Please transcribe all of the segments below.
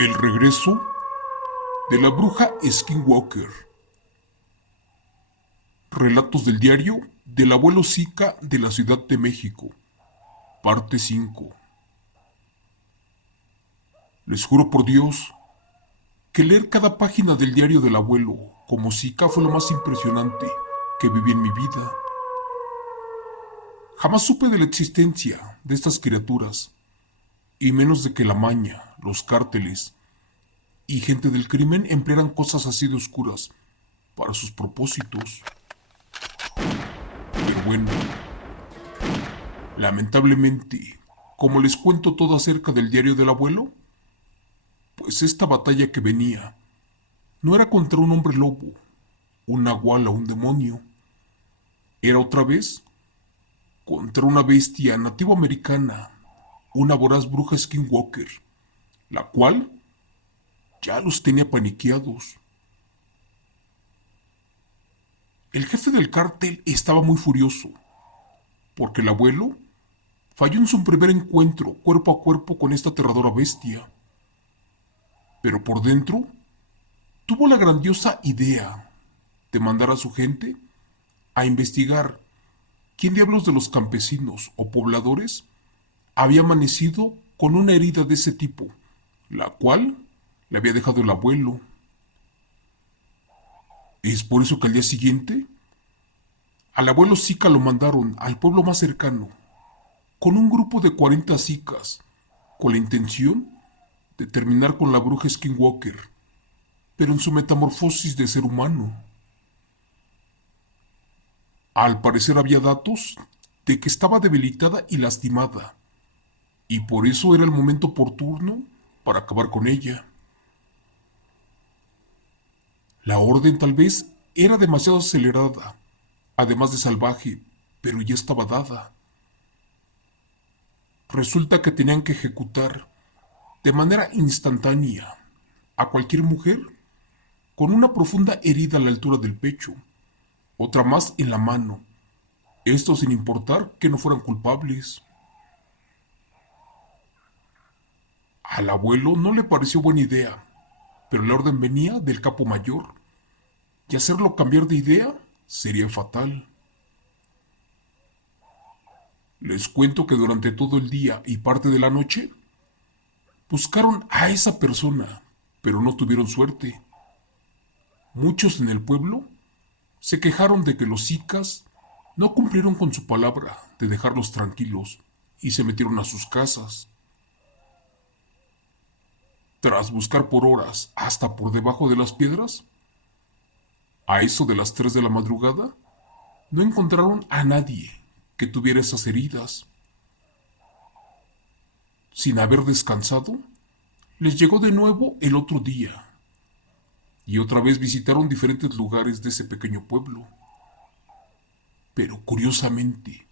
El regreso de la bruja Skinwalker. Relatos del diario del abuelo Zika de la Ciudad de México. Parte 5. Les juro por Dios que leer cada página del diario del abuelo como Zika fue lo más impresionante que viví en mi vida. Jamás supe de la existencia de estas criaturas, y menos de que la maña, los cárteles y gente del crimen emplearan cosas así de oscuras para sus propósitos. Pero bueno, lamentablemente, como les cuento todo acerca del diario del abuelo, pues esta batalla que venía no era contra un hombre lobo, un nahual o un demonio. Era otra vez contra una bestia nativo americana, una voraz bruja skinwalker, la cual ya los tenía paniqueados. El jefe del cártel estaba muy furioso, porque el abuelo falló en su primer encuentro cuerpo a cuerpo con esta aterradora bestia. Pero por dentro tuvo la grandiosa idea de mandar a su gente a investigar quién diablos de los campesinos o pobladores había amanecido con una herida de ese tipo, la cual le había dejado el abuelo. Es por eso que al día siguiente, al abuelo Zika lo mandaron al pueblo más cercano, con un grupo de 40 Zikas, con la intención de terminar con la bruja Skinwalker, pero en su metamorfosis de ser humano. Al parecer había datos de que estaba debilitada y lastimada, y por eso era el momento oportuno para acabar con ella. La orden tal vez era demasiado acelerada, además de salvaje, pero ya estaba dada. Resulta que tenían que ejecutar de manera instantánea a cualquier mujer con una profunda herida a la altura del pecho, otra más en la mano, esto sin importar que no fueran culpables. Al abuelo no le pareció buena idea, pero la orden venía del capo mayor, y hacerlo cambiar de idea sería fatal. Les cuento que durante todo el día y parte de la noche buscaron a esa persona, pero no tuvieron suerte. Muchos en el pueblo se quejaron de que los Zicas no cumplieron con su palabra de dejarlos tranquilos y se metieron a sus casas. Tras buscar por horas hasta por debajo de las piedras, a eso de las 3 de la madrugada, no encontraron a nadie que tuviera esas heridas. Sin haber descansado, les llegó de nuevo el otro día, y otra vez visitaron diferentes lugares de ese pequeño pueblo. Pero curiosamente,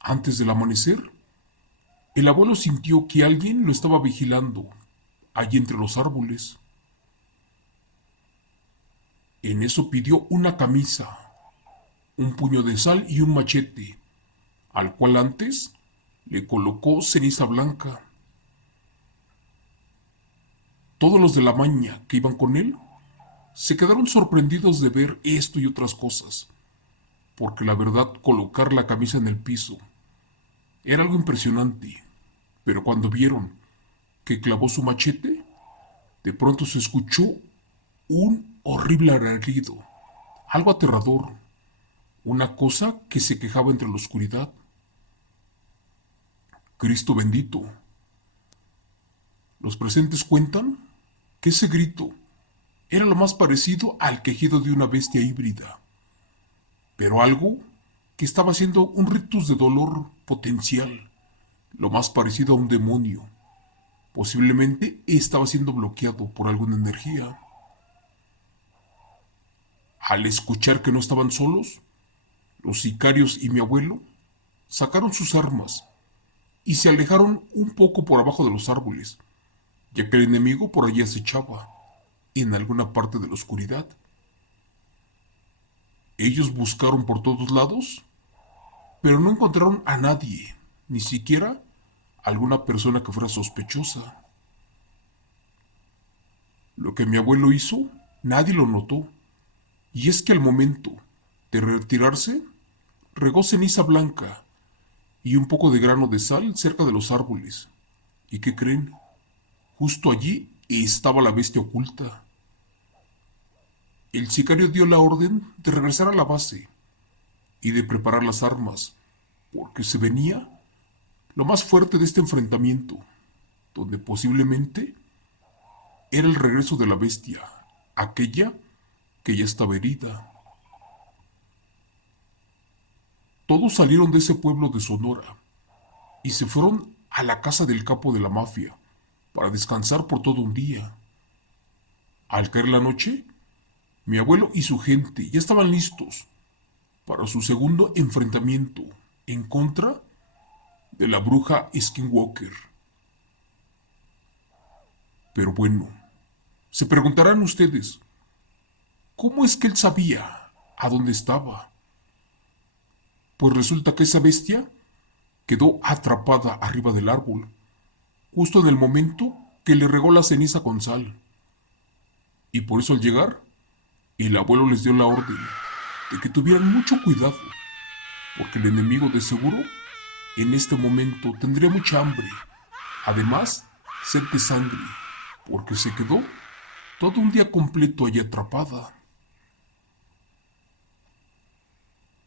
antes del amanecer, el abuelo sintió que alguien lo estaba vigilando allí entre los árboles. En eso pidió una camisa, un puño de sal y un machete, al cual antes le colocó ceniza blanca. Todos los de la maña que iban con él se quedaron sorprendidos de ver esto y otras cosas, porque la verdad colocar la camisa en el piso era algo impresionante, pero cuando vieron que clavó su machete, de pronto se escuchó un horrible alarido, algo aterrador, una cosa que se quejaba entre la oscuridad. Cristo bendito. Los presentes cuentan que ese grito era lo más parecido al quejido de una bestia híbrida, pero algo que estaba haciendo un rictus de dolor potencial, lo más parecido a un demonio. Posiblemente estaba siendo bloqueado por alguna energía. Al escuchar que no estaban solos, los sicarios y mi abuelo sacaron sus armas y se alejaron un poco por abajo de los árboles, ya que el enemigo por allí acechaba, en alguna parte de la oscuridad. Ellos buscaron por todos lados, pero no encontraron a nadie, ni siquiera alguna persona que fuera sospechosa. Lo que mi abuelo hizo, nadie lo notó, y es que al momento de retirarse, regó ceniza blanca y un poco de grano de sal cerca de los árboles. ¿Y qué creen? Justo allí estaba la bestia oculta. El sicario dio la orden de regresar a la base y de preparar las armas, porque se venía lo más fuerte de este enfrentamiento, donde posiblemente era el regreso de la bestia, aquella que ya estaba herida. Todos salieron de ese pueblo de Sonora y se fueron a la casa del capo de la mafia para descansar por todo un día. Al caer la noche, mi abuelo y su gente ya estaban listos para su segundo enfrentamiento en contra de la bruja Skinwalker. Pero bueno, se preguntarán ustedes, ¿cómo es que él sabía a dónde estaba? Pues resulta que esa bestia quedó atrapada arriba del árbol, justo en el momento que le regó la ceniza con sal. Y por eso al llegar, el abuelo les dio la orden de que tuvieran mucho cuidado, porque el enemigo de seguro en este momento tendría mucha hambre, además sed de sangre, porque se quedó todo un día completo allí atrapada.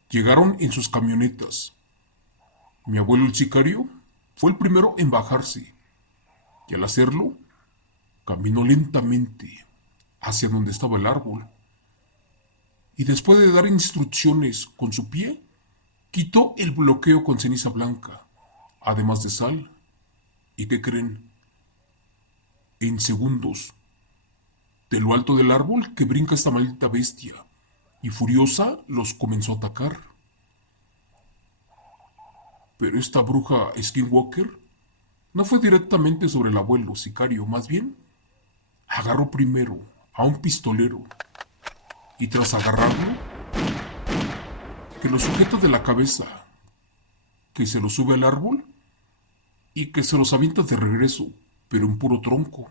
Llegaron en sus camionetas. Mi abuelo el sicario fue el primero en bajarse, y al hacerlo, caminó lentamente hacia donde estaba el árbol, y después de dar instrucciones con su pie, quitó el bloqueo con ceniza blanca, además de sal. ¿Y qué creen? En segundos, de lo alto del árbol que brinca esta maldita bestia, y furiosa los comenzó a atacar. Pero esta bruja Skinwalker no fue directamente sobre el abuelo sicario, más bien agarró primero a un pistolero y tras agarrarlo, que lo sujeta de la cabeza, que se lo sube al árbol y que se los avienta de regreso, pero en puro tronco.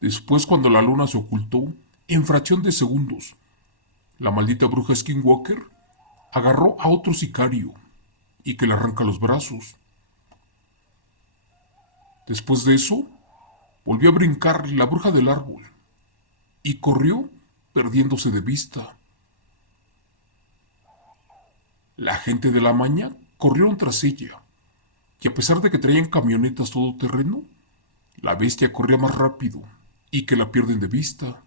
Después, cuando la luna se ocultó, en fracción de segundos, la maldita bruja Skinwalker agarró a otro sicario y que le arranca los brazos. Después de eso, volvió a brincar la bruja del árbol y corrió perdiéndose de vista. La gente de la maña corrieron tras ella, y a pesar de que traían camionetas todoterreno, la bestia corría más rápido y que la pierden de vista.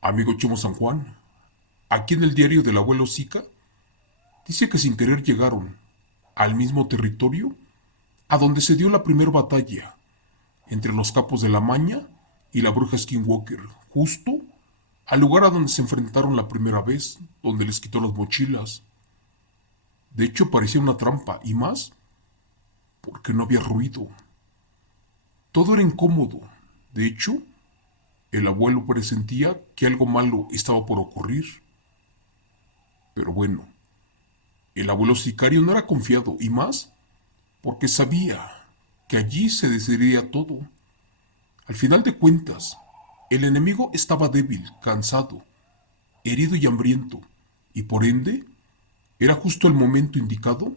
Amigo Chomo San Juan, aquí en el diario del abuelo Zika, dice que sin querer llegaron al mismo territorio a donde se dio la primera batalla entre los capos de la maña y la bruja Skinwalker, justo al lugar a donde se enfrentaron la primera vez, donde les quitó las mochilas. De hecho, parecía una trampa, y más porque no había ruido. Todo era incómodo. De hecho, el abuelo presentía que algo malo estaba por ocurrir. Pero bueno, el abuelo sicario no era confiado, y más porque sabía que allí se decidiría todo. Al final de cuentas, el enemigo estaba débil, cansado, herido y hambriento, y por ende, era justo el momento indicado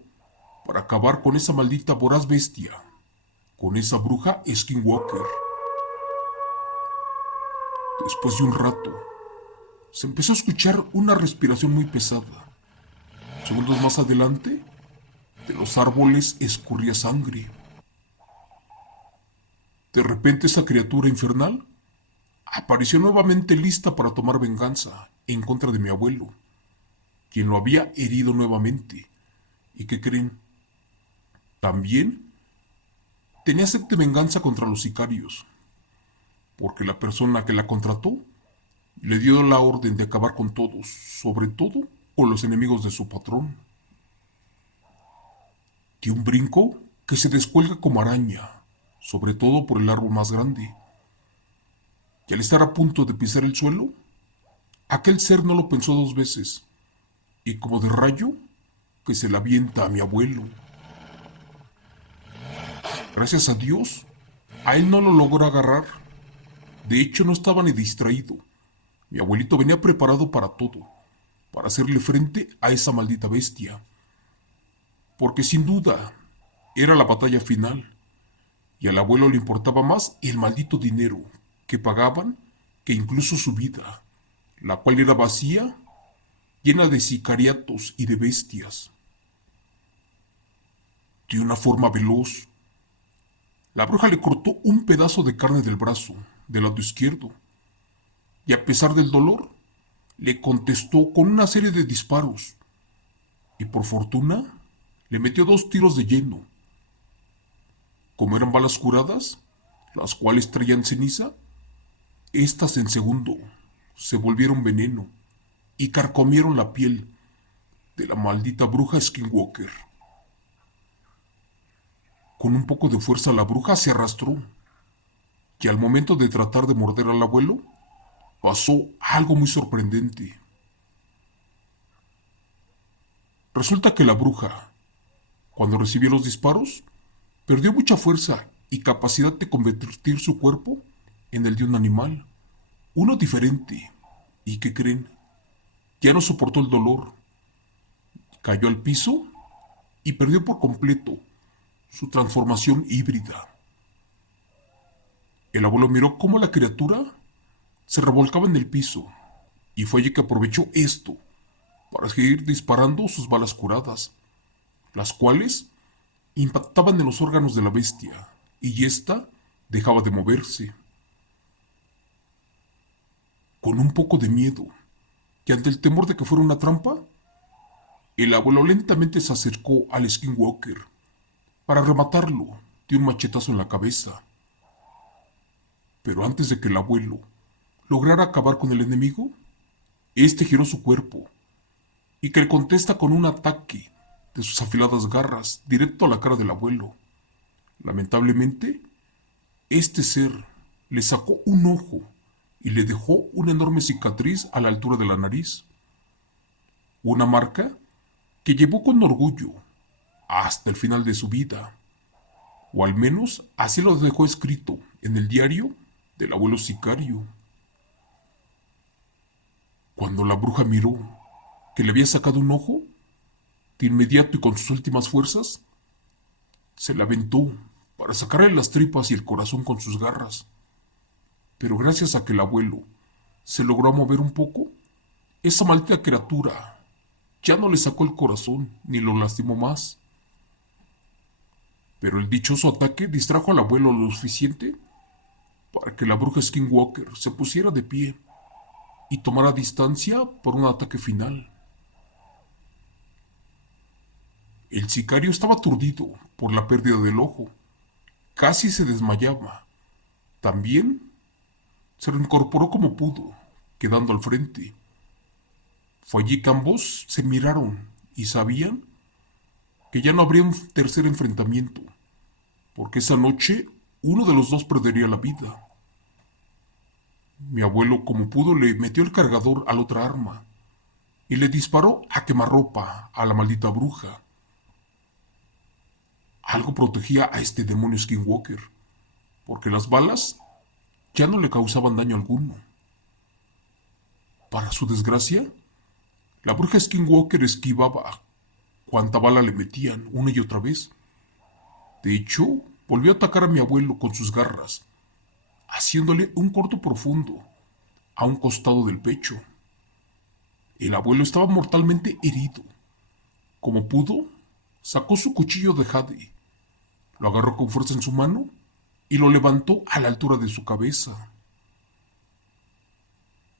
para acabar con esa maldita voraz bestia, con esa bruja Skinwalker. Después de un rato, se empezó a escuchar una respiración muy pesada. Segundos más adelante, de los árboles escurría sangre. De repente esa criatura infernal apareció nuevamente lista para tomar venganza en contra de mi abuelo, quien lo había herido nuevamente. ¿Y qué creen? También tenía sed de venganza contra los sicarios, porque la persona que la contrató le dio la orden de acabar con todos, sobre todo con los enemigos de su patrón. Dio un brinco que se descuelga como araña, sobre todo por el árbol más grande. Y al estar a punto de pisar el suelo, aquel ser no lo pensó dos veces, y como de rayo, que se la avienta a mi abuelo. Gracias a Dios, A él no lo logró agarrar. De hecho, no estaba ni distraído. Mi abuelito venía preparado para todo, para hacerle frente a esa maldita bestia. Porque sin duda, era la batalla final. Y al abuelo le importaba más el maldito dinero que pagaban que incluso su vida, la cual era vacía, llena de sicariatos y de bestias. De una forma veloz, la bruja le cortó un pedazo de carne del brazo, del lado izquierdo, y a pesar del dolor, le contestó con una serie de disparos, y por fortuna, le metió 2 tiros de lleno. Como eran balas curadas, las cuales traían ceniza, estas en segundo se volvieron veneno y carcomieron la piel de la maldita bruja Skinwalker. Con un poco de fuerza la bruja se arrastró y al momento de tratar de morder al abuelo, pasó algo muy sorprendente. Resulta que la bruja, cuando recibió los disparos, perdió mucha fuerza y capacidad de convertir su cuerpo en el de un animal, uno diferente. ¿Y qué creen? Ya no soportó el dolor, cayó al piso y perdió por completo su transformación híbrida. El abuelo miró cómo la criatura se revolcaba en el piso y fue allí que aprovechó esto para seguir disparando sus balas curadas, las cuales impactaban en los órganos de la bestia y ésta dejaba de moverse. Con un poco de miedo y ante el temor de que fuera una trampa, el abuelo lentamente se acercó al Skinwalker para rematarlo de un machetazo en la cabeza. Pero antes de que el abuelo lograra acabar con el enemigo, este giró su cuerpo y que le contesta con un ataque de sus afiladas garras directo a la cara del abuelo. Lamentablemente, este ser le sacó un ojo y le dejó una enorme cicatriz a la altura de la nariz. Una marca que llevó con orgullo hasta el final de su vida, o al menos así lo dejó escrito en el diario del abuelo sicario. Cuando la bruja miró que le había sacado un ojo, de inmediato y con sus últimas fuerzas, se la aventó para sacarle las tripas y el corazón con sus garras. Pero gracias a que el abuelo se logró mover un poco, esa maldita criatura ya no le sacó el corazón ni lo lastimó más. Pero el dichoso ataque distrajo al abuelo lo suficiente para que la bruja Skinwalker se pusiera de pie y tomara distancia por un ataque final. El sicario estaba aturdido por la pérdida del ojo. Casi se desmayaba. También se reincorporó como pudo, quedando al frente. Fue allí que ambos se miraron y sabían que ya no habría un tercer enfrentamiento, porque esa noche uno de los dos perdería la vida. Mi abuelo, como pudo, le metió el cargador a la otra arma y le disparó a quemarropa a la maldita bruja. Algo protegía a este demonio Skinwalker, porque las balas ya no le causaban daño alguno. Para su desgracia, la bruja Skinwalker esquivaba cuanta bala le metían una y otra vez. De hecho, volvió a atacar a mi abuelo con sus garras, haciéndole un corto profundo a un costado del pecho. El abuelo estaba mortalmente herido. Como pudo, sacó su cuchillo de jade, lo agarró con fuerza en su mano y lo levantó a la altura de su cabeza.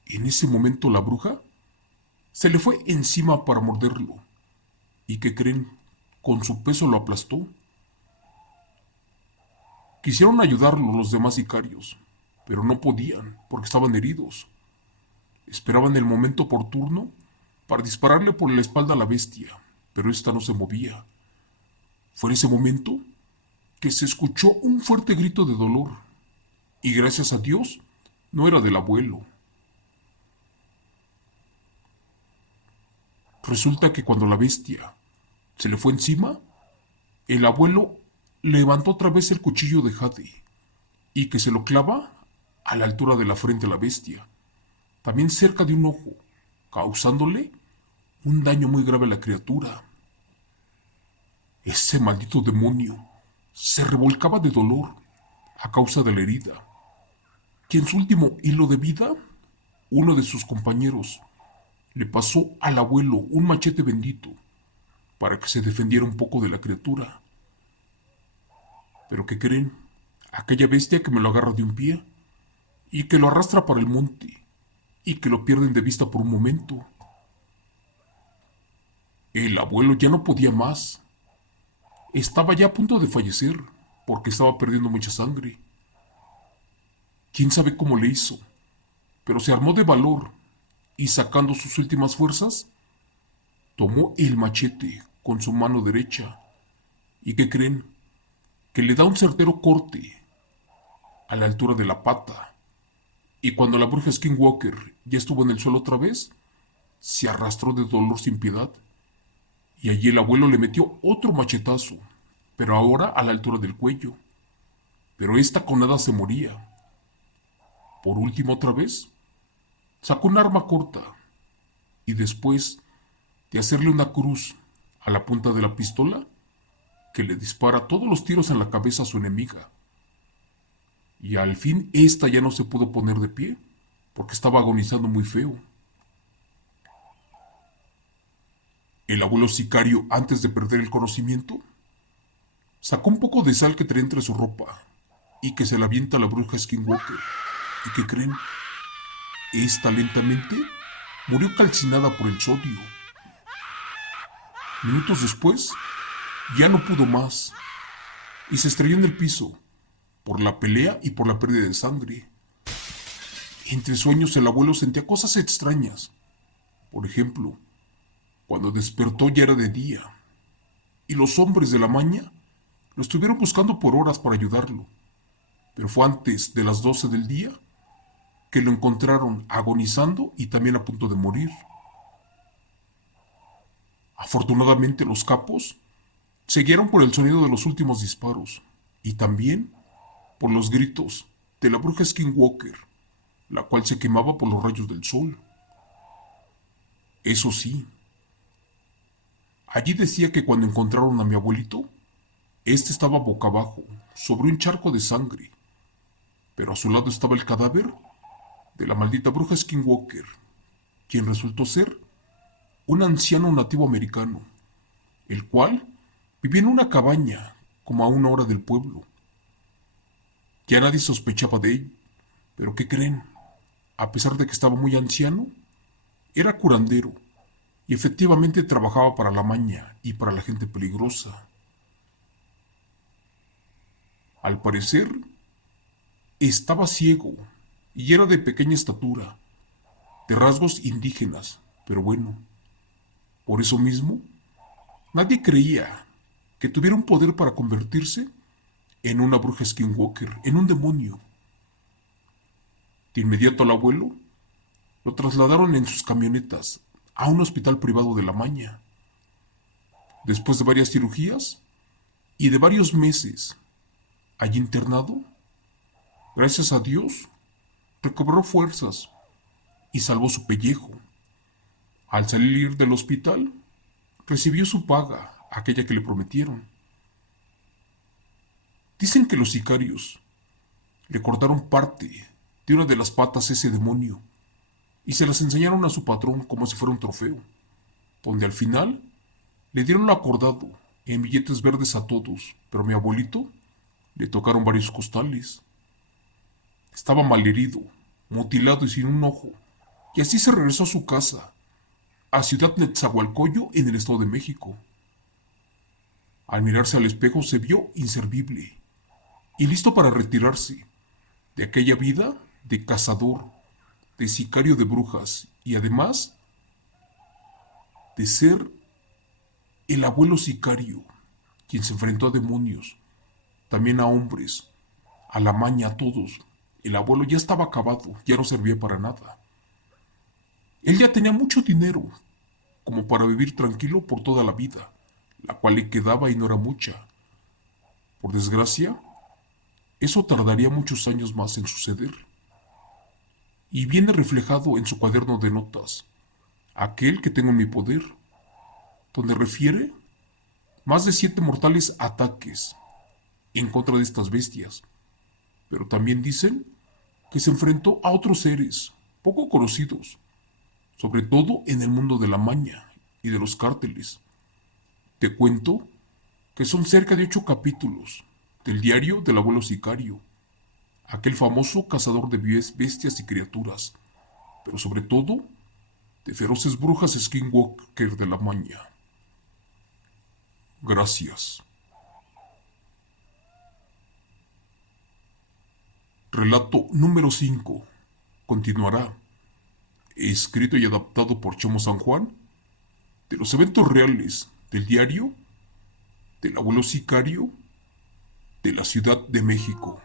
En ese momento la bruja se le fue encima para morderlo. ¿Y qué creen? Con su peso lo aplastó. Quisieron ayudarlo los demás sicarios, pero no podían porque estaban heridos. Esperaban el momento oportuno para dispararle por la espalda a la bestia, pero ésta no se movía. Fue en ese momento que se escuchó un fuerte grito de dolor, y gracias a Dios no era del abuelo. Resulta que cuando la bestia se le fue encima, el abuelo levantó otra vez el cuchillo de jade y que se lo clava a la altura de la frente a la bestia, también cerca de un ojo, causándole un daño muy grave a la criatura. Ese maldito demonio se revolcaba de dolor a causa de la herida, que en su último hilo de vida, uno de sus compañeros le pasó al abuelo un machete bendito para que se defendiera un poco de la criatura. Pero ¿qué creen? Aquella bestia que me lo agarra de un pie y que lo arrastra para el monte y que lo pierden de vista por un momento. El abuelo ya no podía más. Estaba ya a punto de fallecer porque estaba perdiendo mucha sangre. Quién sabe cómo le hizo, pero se armó de valor y sacando sus últimas fuerzas, tomó el machete con su mano derecha. ¿Y qué creen? Que le da un certero corte a la altura de la pata. Y cuando la bruja Skinwalker ya estuvo en el suelo otra vez, se arrastró de dolor sin piedad. Y allí el abuelo le metió otro machetazo, pero ahora a la altura del cuello. Pero esta con nada se moría. Por último otra vez, sacó un arma corta y después de hacerle una cruz a la punta de la pistola, que le dispara todos los tiros en la cabeza a su enemiga. Y al fin esta ya no se pudo poner de pie, porque estaba agonizando muy feo. El abuelo sicario, antes de perder el conocimiento, sacó un poco de sal que traía entre su ropa y que se la avienta a la bruja Skinwalker. ¿Y qué creen? Esta lentamente murió calcinada por el sodio. Minutos después, ya no pudo más y se estrelló en el piso por la pelea y por la pérdida de sangre. Entre sueños el abuelo sentía cosas extrañas. Por ejemplo, cuando despertó ya era de día y los hombres de la maña lo estuvieron buscando por horas para ayudarlo, pero fue antes de las 12 del día que lo encontraron agonizando y también a punto de morir. Afortunadamente los capos se guiaron por el sonido de los últimos disparos y también por los gritos de la bruja Skinwalker, la cual se quemaba por los rayos del sol. Eso sí, allí decía que cuando encontraron a mi abuelito, este estaba boca abajo, sobre un charco de sangre, pero a su lado estaba el cadáver de la maldita bruja Skinwalker, quien resultó ser un anciano nativo americano, el cual vivía en una cabaña como a 1 hora del pueblo. Ya nadie sospechaba de él, pero ¿qué creen? A pesar de que estaba muy anciano, era curandero y efectivamente trabajaba para la maña y para la gente peligrosa. Al parecer, estaba ciego y era de pequeña estatura, de rasgos indígenas, pero bueno, por eso mismo, nadie creía que tuviera un poder para convertirse en una bruja Skinwalker, en un demonio. De inmediato al abuelo lo trasladaron en sus camionetas a un hospital privado de la Maña. Después de varias cirugías y de varios meses allí internado, gracias a Dios, recobró fuerzas y salvó su pellejo. Al salir del hospital, recibió su paga, aquella que le prometieron. Dicen que los sicarios le cortaron parte de una de las patas a ese demonio y se las enseñaron a su patrón como si fuera un trofeo, donde al final le dieron lo acordado en billetes verdes a todos, pero a mi abuelito le tocaron varios costales. Estaba malherido, mutilado y sin un ojo, y así se regresó a su casa, a Ciudad Netzahualcoyo, en el Estado de México. Al mirarse al espejo se vio inservible y listo para retirarse de aquella vida de cazador, de sicario de brujas y además de ser el abuelo sicario, quien se enfrentó a demonios, también a hombres, a la maña, a todos. El abuelo ya estaba acabado, ya no servía para nada. Él ya tenía mucho dinero, como para vivir tranquilo por toda la vida, la cual le quedaba y no era mucha. Por desgracia, eso tardaría muchos años más en suceder. Y viene reflejado en su cuaderno de notas, aquel que tengo en mi poder, donde refiere más de 7 mortales ataques en contra de estas bestias. Pero también dicen que se enfrentó a otros seres poco conocidos, sobre todo en el mundo de la maña y de los cárteles. Te cuento que son cerca de 8 capítulos del diario del abuelo sicario, aquel famoso cazador de bestias y criaturas, pero sobre todo de feroces brujas skinwalker de la maña. Gracias. Relato número 5. Continuará. Escrito y adaptado por Chomo San Juan, de los eventos reales del diario del abuelo sicario de la Ciudad de México.